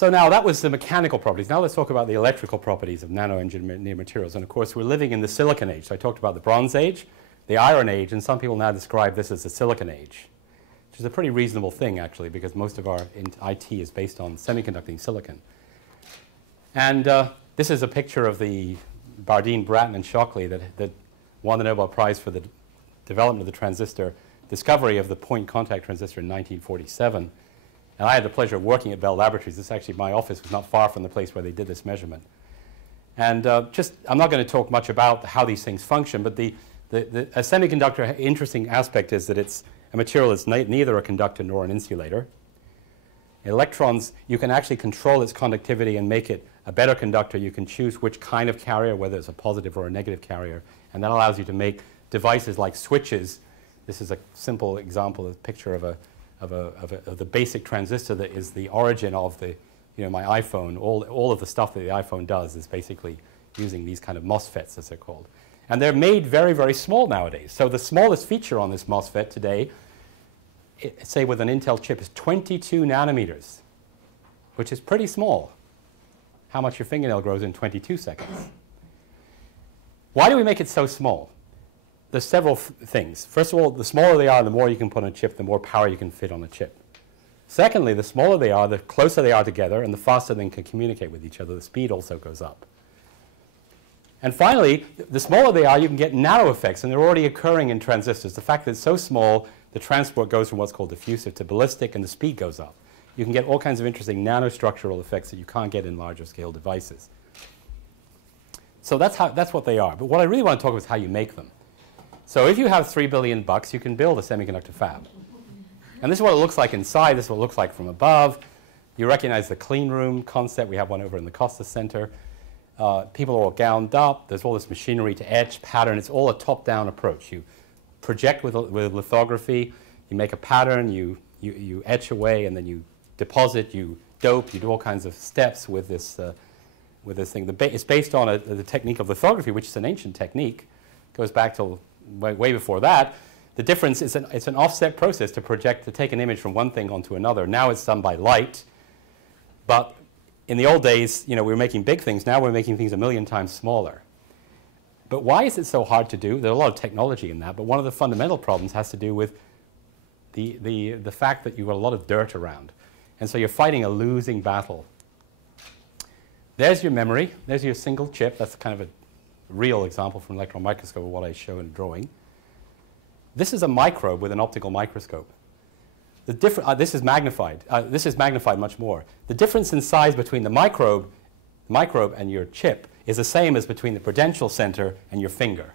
So now that was the mechanical properties. Now let's talk about the electrical properties of nano-engineered materials. And of course, we're living in the silicon age. So I talked about the Bronze Age, the Iron Age, and some people now describe this as the Silicon Age, which is a pretty reasonable thing, actually, because most of our IT is based on semiconducting silicon. And this is a picture of the Bardeen, Bratton, and Shockley that won the Nobel Prize for the development of the transistor, discovery of the point contact transistor in 1947. And I had the pleasure of working at Bell Laboratories. This actually, my office was not far from the place where they did this measurement. And I'm not going to talk much about how these things function, but a semiconductor interesting aspect is that it's a material that's neither a conductor nor an insulator. Electrons, you can actually control its conductivity and make it a better conductor. You can choose which kind of carrier, whether it's a positive or a negative carrier, and that allows you to make devices like switches. This is a simple example, a picture of the basic transistor that is the origin of my iPhone. All of the stuff that the iPhone does is basically using these kind of MOSFETs, as they're called. And they're made very, very small nowadays. So the smallest feature on this MOSFET today, say with an Intel chip, is 22 nanometers, which is pretty small. How much your fingernail grows in 22 seconds. Why do we make it so small? There's several things. First of all, the smaller they are, the more you can put on a chip, the more power you can fit on a chip. Secondly, the smaller they are, the closer they are together, and the faster they can communicate with each other. The speed also goes up. And finally, the smaller they are, you can get nano effects, and they're already occurring in transistors. The fact that it's so small, the transport goes from what's called diffusive to ballistic, and the speed goes up. You can get all kinds of interesting nanostructural effects that you can't get in larger scale devices. So that's what they are. But what I really want to talk about is how you make them. So if you have $3 billion, you can build a semiconductor fab. And this is what it looks like inside. This is what it looks like from above. You recognize the clean room concept. We have one over in the Costa Center. People are all gowned up. There's all this machinery to etch, pattern. It's all a top-down approach. You project with lithography. You make a pattern. You etch away, and then you deposit. You dope. You do all kinds of steps with this thing. It's based on the technique of lithography, which is an ancient technique. It goes back to way before that. The difference is it's an offset process to take an image from one thing onto another. Now it's done by light. But in the old days, we were making big things. Now we're making things 1,000,000 times smaller. But why is it so hard to do? There's a lot of technology in that. But one of the fundamental problems has to do with the fact that you've got a lot of dirt around. And so you're fighting a losing battle. There's your memory. There's your single chip. That's kind of a real example from an electron microscope of what I show in a drawing. This is a microbe with an optical microscope. This is magnified. This is magnified much more. The difference in size between the microbe and your chip is the same as between the prudential center and your finger.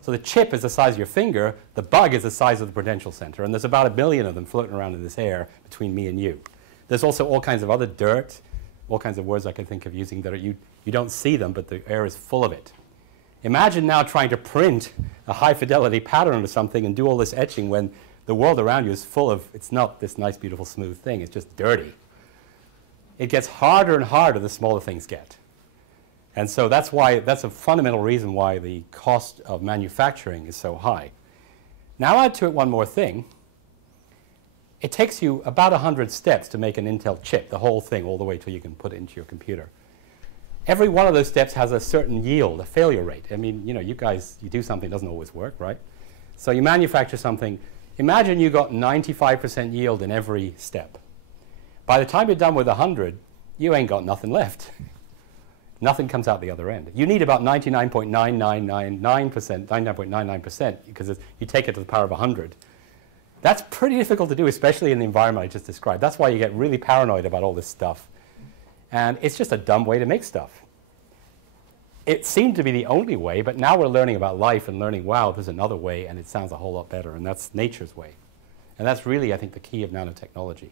So the chip is the size of your finger. The bug is the size of the prudential center. And there's about 1 billion of them floating around in this air between me and you. There's also all kinds of other dirt, all kinds of words I can think of using that you don't see them, but the air is full of it. Imagine now trying to print a high-fidelity pattern or something and do all this etching when the world around you is full of, it's not this nice, beautiful, smooth thing. It's just dirty. It gets harder and harder the smaller things get. And so that's a fundamental reason why the cost of manufacturing is so high. Now add to it one more thing. It takes you about 100 steps to make an Intel chip, the whole thing, all the way till you can put it into your computer. Every one of those steps has a certain yield, a failure rate. I mean, you guys, you do something, it doesn't always work, right? So you manufacture something. Imagine you got 95% yield in every step. By the time you're done with 100, you ain't got nothing left. Nothing comes out the other end. You need about 99.9999%, 99.99%, because you take it to the power of 100. That's pretty difficult to do, especially in the environment I just described. That's why you get really paranoid about all this stuff. And it's just a dumb way to make stuff. It seemed to be the only way, but now we're learning about life and learning, wow, there's another way, and it sounds a whole lot better, and that's nature's way. And that's really, I think, the key of nanotechnology.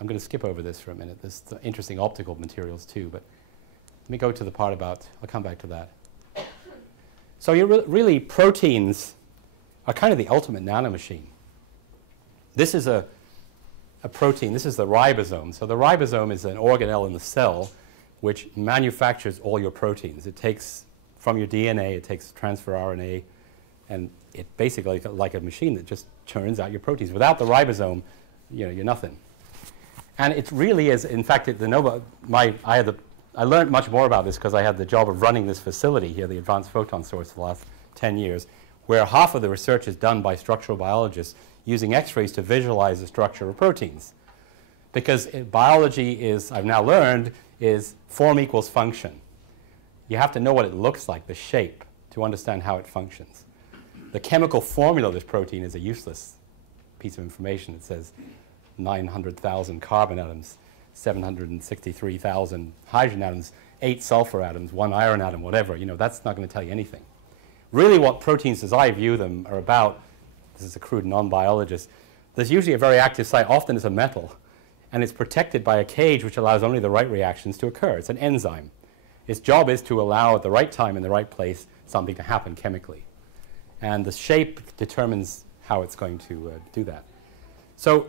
I'm going to skip over this for a minute. There's interesting optical materials, too, but let me go to the part about, I'll come back to that. So really, proteins are kind of the ultimate nanomachine. This is a protein. This is the ribosome. So the ribosome is an organelle in the cell which manufactures all your proteins. It takes from your DNA, it takes transfer RNA, and it basically like a machine that just churns out your proteins. Without the ribosome, you're nothing. And it really is, in fact, I learned much more about this because I had the job of running this facility here, the Advanced Photon Source, for the last 10 years, where half of the research is done by structural biologists using X-rays to visualize the structure of proteins. Because biology is, I've now learned, is form equals function. You have to know what it looks like, the shape, to understand how it functions. The chemical formula of this protein is a useless piece of information. It says 900,000 carbon atoms, 763,000 hydrogen atoms, 8 sulfur atoms, 1 iron atom, whatever. That's not going to tell you anything. Really what proteins, as I view them, are about, this is a crude non-biologist, there's usually a very active site, often it's a metal, and it's protected by a cage which allows only the right reactions to occur. It's an enzyme. Its job is to allow at the right time in the right place something to happen chemically. And the shape determines how it's going to do that. So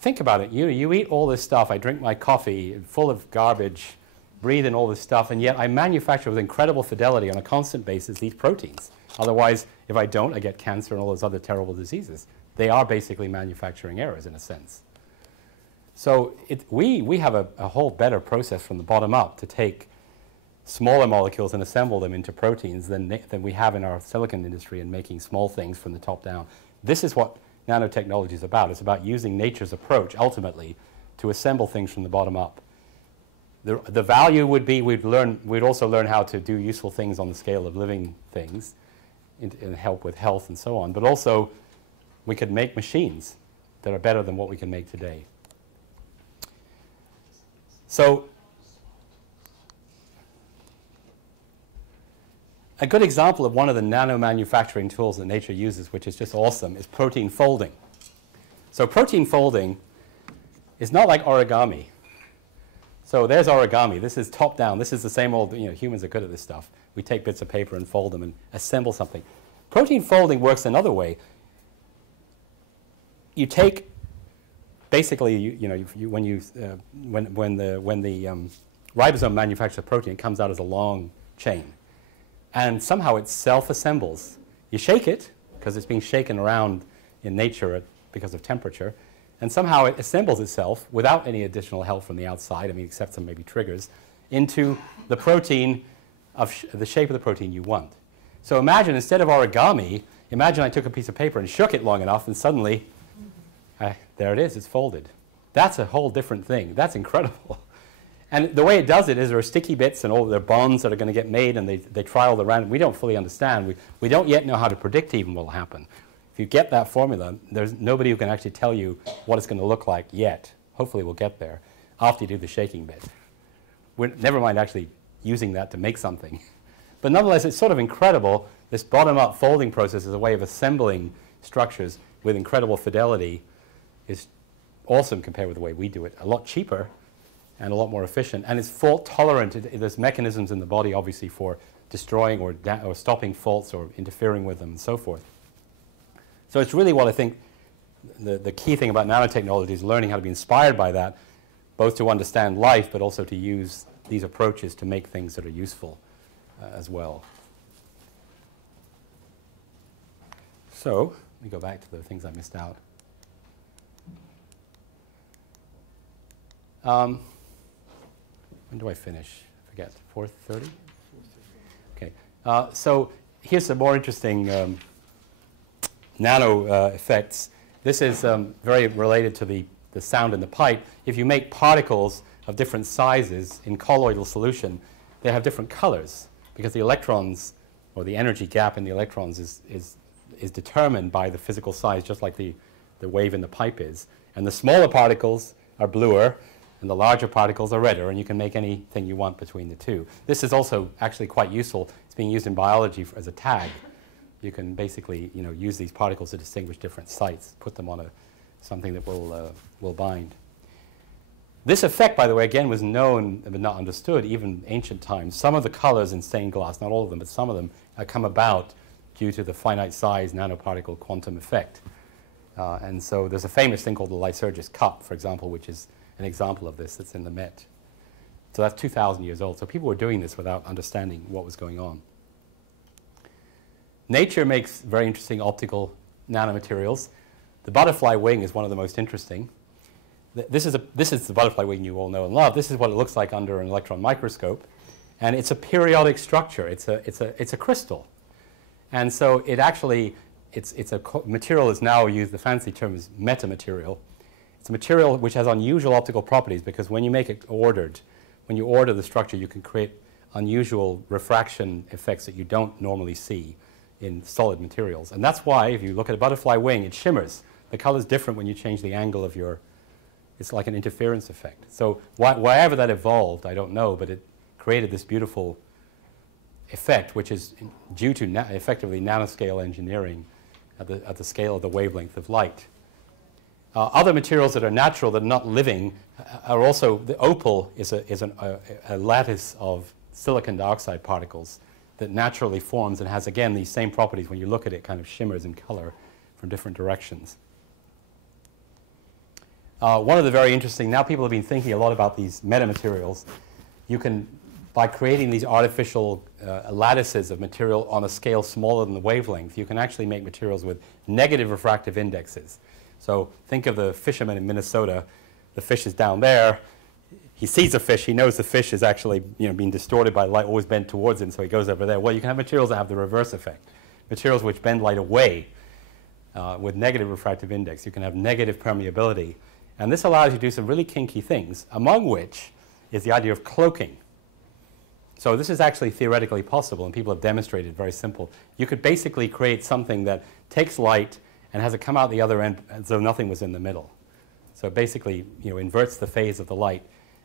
think about it. You eat all this stuff. I drink my coffee full of garbage, breathe in all this stuff, and yet I manufacture with incredible fidelity on a constant basis these proteins. Otherwise, if I don't, I get cancer and all those other terrible diseases. They are basically manufacturing errors in a sense. So we have a whole better process from the bottom up to take smaller molecules and assemble them into proteins than we have in our silicon industry in making small things from the top down. This is what nanotechnology is about. It's about using nature's approach, ultimately, to assemble things from the bottom up. The value would be we'd also learn how to do useful things on the scale of living things and help with health and so on. But also, we could make machines that are better than what we can make today. So, a good example of one of the nano manufacturing tools that nature uses, which is just awesome, is protein folding. So protein folding is not like origami. So there's origami. This is top down. This is the same old, humans are good at this stuff. We take bits of paper and fold them and assemble something. Protein folding works another way. You take, basically, when the ribosome manufactures a protein, it comes out as a long chain. And somehow it self-assembles. You shake it, because it's being shaken around in nature because of temperature, and somehow it assembles itself without any additional help from the outside, except some maybe triggers, into the protein of the shape of the protein you want. So imagine, instead of origami, imagine I took a piece of paper and shook it long enough, and suddenly, there it is, it's folded. That's a whole different thing. That's incredible. And the way it does it is there are sticky bits and all the bonds that are going to get made, and they try all the random. We don't fully understand. We don't yet know how to predict even what will happen. If you get that formula, there's nobody who can actually tell you what it's going to look like yet. Hopefully we'll get there after you do the shaking bit. Never mind actually using that to make something. But nonetheless, it's sort of incredible. This bottom-up folding process is a way of assembling structures with incredible fidelity. Is awesome compared with the way we do it. A lot cheaper and a lot more efficient, and it's fault tolerant. There's mechanisms in the body, obviously, for destroying or stopping faults or interfering with them and so forth. So it's really what I think the key thing about nanotechnology is learning how to be inspired by that, both to understand life, but also to use these approaches to make things that are useful as well. So let me go back to the things I missed out. When do I finish? I forget. 4:30? Okay. So here's some more interesting nano effects. This is very related to the sound in the pipe. If you make particles of different sizes in colloidal solution, they have different colors because the electrons, or the energy gap in the electrons, is determined by the physical size, just like the wave in the pipe is. And the smaller particles are bluer, and the larger particles are redder, and you can make anything you want between the two. This is also actually quite useful. It's being used in biology as a tag. You can basically use these particles to distinguish different sites, put them on something that will bind. This effect, by the way, again, was known but not understood even ancient times. Some of the colors in stained glass, not all of them, but some of them come about due to the finite size nanoparticle quantum effect. And so there's a famous thing called the Lycurgus cup, for example, which is an example of this that's in the Met. So that's 2,000 years old. So people were doing this without understanding what was going on. Nature makes very interesting optical nanomaterials. The butterfly wing is one of the most interesting. This is the butterfly wing you all know and love. This is what it looks like under an electron microscope. And it's a periodic structure. It's a crystal. And so it actually, material is now used, the fancy term is metamaterial. It's a material which has unusual optical properties because when you make it ordered, when you order the structure, you can create unusual refraction effects that you don't normally see in solid materials. And that's why, if you look at a butterfly wing, it shimmers. The color is different when you change the angle of your, it's like an interference effect. So wherever that evolved, I don't know, but it created this beautiful effect, which is due to effectively nanoscale engineering at the scale of the wavelength of light. Other materials that are natural, that are not living, are also, the opal is a lattice of silicon dioxide particles that naturally forms and has, again, these same properties. When you look at it, kind of shimmers in color from different directions. One of the very interesting, now people have been thinking a lot about these metamaterials. You can, by creating these artificial lattices of material on a scale smaller than the wavelength, you can actually make materials with negative refractive indexes. So think of the fisherman in Minnesota. The fish is down there. He sees a fish. He knows the fish is actually being distorted by light, always bent towards him, so he goes over there. Well, you can have materials that have the reverse effect, materials which bend light away with negative refractive index. You can have negative permeability. And this allows you to do some really kinky things, among which is the idea of cloaking. So this is actually theoretically possible, and people have demonstrated very simple. You could basically create something that takes light and has it come out the other end as though nothing was in the middle. So it basically inverts the phase of the light.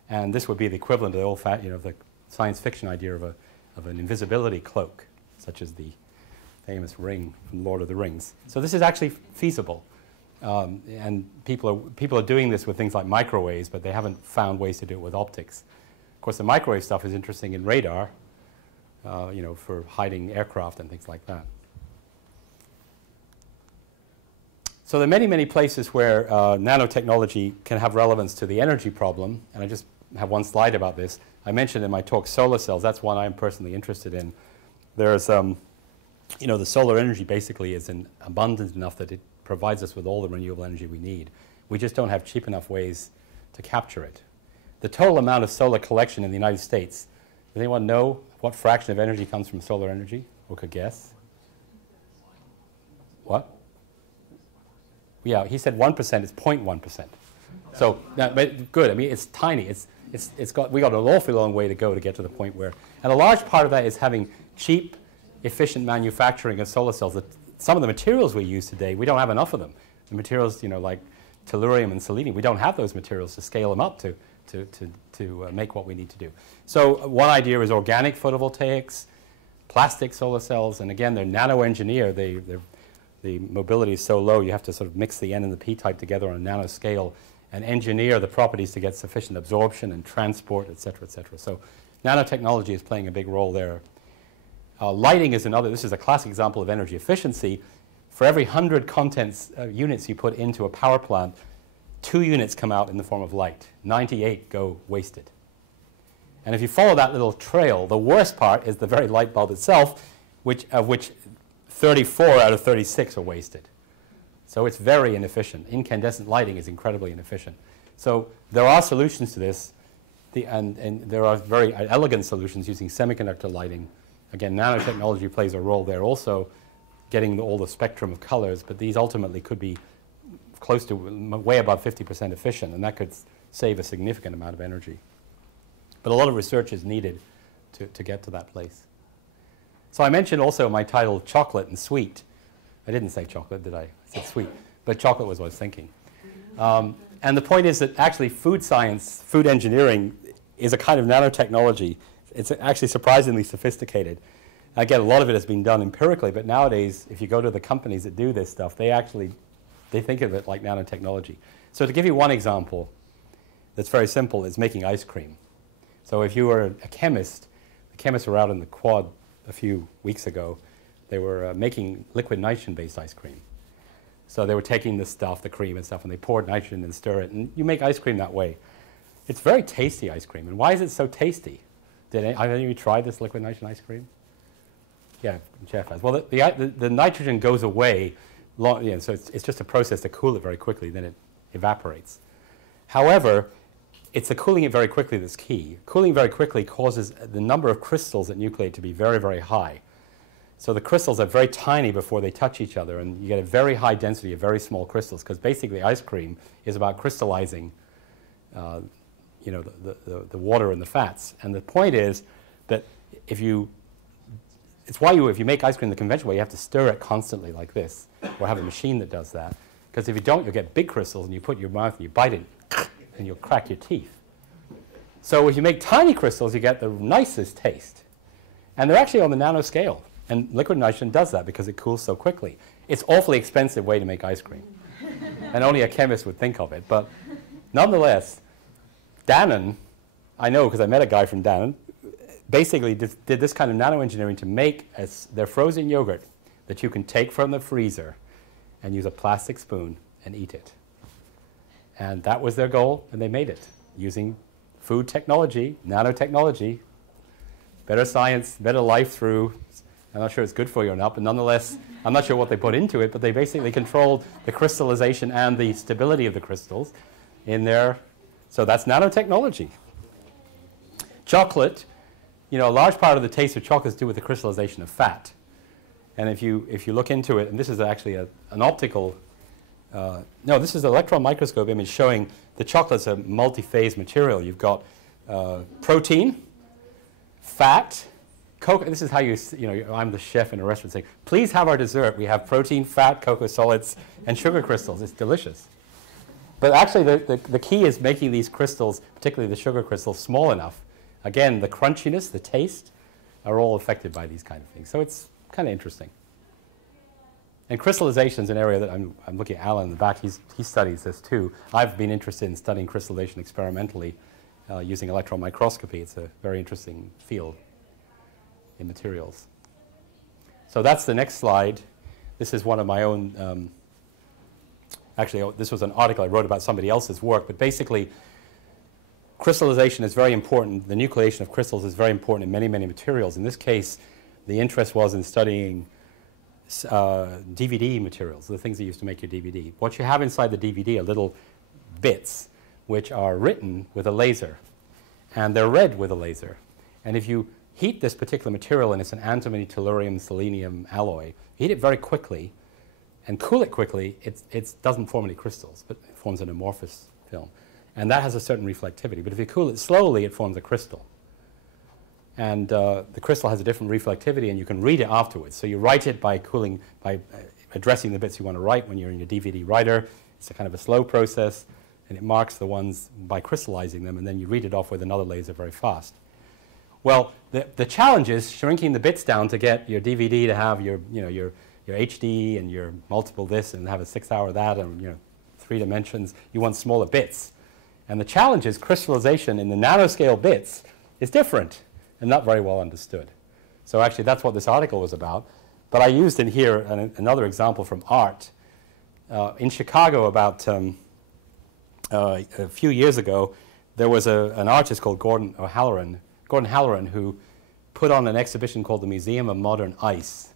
And this would be the equivalent of the old the science fiction idea of an invisibility cloak, such as the famous ring from Lord of the Rings. So this is actually feasible. And people are doing this with things like microwaves, but they haven't found ways to do it with optics. Of course, the microwave stuff is interesting in radar, for hiding aircraft and things like that. So there are many, many places where nanotechnology can have relevance to the energy problem, and I just have one slide about this. I mentioned in my talk solar cells. That's one I'm personally interested in. There's, the solar energy basically is abundant enough that it provides us with all the renewable energy we need. We just don't have cheap enough ways to capture it. The total amount of solar collection in the United States, does anyone know what fraction of energy comes from solar energy, or could guess? What? Yeah, he said 1%, it's 0.1%. So, but good, I mean, it's tiny. We got an awfully long way to go to get to the point where, and a large part of that is having cheap, efficient manufacturing of solar cells. Some of the materials we use today, we don't have enough of them. The materials, like tellurium and selenium, we don't have those materials to scale them up to make what we need to do. So one idea is organic photovoltaics, plastic solar cells, and again, they're nano-engineered. The mobility is so low, you have to sort of mix the N and the P type together on a nanoscale and engineer the properties to get sufficient absorption and transport, et cetera, et cetera. So nanotechnology is playing a big role there. Lighting is another. This is a classic example of energy efficiency. For every 100 units you put into a power plant, 2 units come out in the form of light. 98 go wasted. And if you follow that little trail, the worst part is the very light bulb itself, of which 34 out of 36 are wasted. So it's very inefficient. Incandescent lighting is incredibly inefficient. So there are solutions to this, and there are very elegant solutions using semiconductor lighting. Again, nanotechnology plays a role there also, getting all the spectrum of colors, but these ultimately could be close to way above 50% efficient, and that could save a significant amount of energy. But a lot of research is needed to get to that place. So I mentioned also my title, Chocolate and Sweet. I didn't say chocolate, did I? I said sweet, but chocolate was what I was thinking. And the point is that actually food science, food engineering, is a kind of nanotechnology. It's actually surprisingly sophisticated. Again, a lot of it has been done empirically, but nowadays, if you go to the companies that do this stuff, they think of it like nanotechnology. So to give you one example that's very simple, is making ice cream. So if you were a chemist, the chemists were out in the quad a few weeks ago. They were making liquid nitrogen-based ice cream. So they were taking this stuff, the cream and stuff, and they poured nitrogen and stir it, and you make ice cream that way. It's very tasty ice cream. And why is it so tasty? Have any of you tried this liquid nitrogen ice cream? Yeah, Jeff has. Well, the nitrogen goes away, so it's just a process to cool it very quickly, then it evaporates. However, it's the cooling it very quickly that's key. Cooling very quickly causes the number of crystals that nucleate to be very, very high. So the crystals are very tiny before they touch each other, and you get a very high density of very small crystals, because basically ice cream is about crystallizing you know, the water and the fats. And the point is that if you make ice cream the conventional way, you have to stir it constantly like this, or have a machine that does that. Because if you don't, you'll get big crystals, and you put it in your mouth, and you bite it, and you'll crack your teeth. So if you make tiny crystals, you get the nicest taste. And they're actually on the nanoscale. And liquid nitrogen does that because it cools so quickly. It's an awfully expensive way to make ice cream. And only a chemist would think of it. But nonetheless, Dannon, I know because I met a guy from Dannon, basically did this kind of nanoengineering to make their frozen yogurt that you can take from the freezer and use a plastic spoon and eat it. And that was their goal, and they made it using food technology, nanotechnology, better science, better life through. I'm not sure it's good for you or not, but nonetheless, I'm not sure what they put into it, but they basically controlled the crystallization and the stability of the crystals in there. So that's nanotechnology. Chocolate, you know, a large part of the taste of chocolate is to do with the crystallization of fat. And if you look into it, and this is actually an optical, no, this is an electron microscope image showing the chocolate's a multi-phase material. You've got protein, fat, cocoa. This is how you know, I'm the chef in a restaurant saying, please have our dessert. We have protein, fat, cocoa solids, and sugar crystals. It's delicious. But actually, the key is making these crystals, particularly the sugar crystals, small enough. Again, the crunchiness, the taste, are all affected by these kind of things. So it's kind of interesting. And crystallization is an area that I'm looking at Alan in the back. He studies this too. I've been interested in studying crystallization experimentally using electron microscopy. It's a very interesting field in materials. So that's the next slide. This is one of my own, actually, this was an article I wrote about somebody else's work, but basically, crystallization is very important. The nucleation of crystals is very important in many, many materials. In this case, the interest was in studying DVD materials, the things that used to make your DVD. What you have inside the DVD are little bits which are written with a laser, and they're read with a laser. And if you heat this particular material, and it's an antimony, tellurium, selenium alloy, heat it very quickly and cool it quickly, it doesn't form any crystals, but it forms an amorphous film. And that has a certain reflectivity. But if you cool it slowly, it forms a crystal. And the crystal has a different reflectivity, and you can read it afterwards. So you write it by cooling, by addressing the bits you want to write when you're in your DVD writer. It's a kind of a slow process, and it marks the ones by crystallizing them, and then you read it off with another laser very fast. Well, the challenge is shrinking the bits down to get your DVD to have your HD and your multiple this, and have a 6-hour that, and 3 dimensions. You want smaller bits. And the challenge is crystallization in the nanoscale bits is different and not very well understood. So actually, that's what this article was about. But I used in here another example from art. In Chicago, about a few years ago, there was an artist called Gordon Halloran, who put on an exhibition called the Museum of Modern Ice.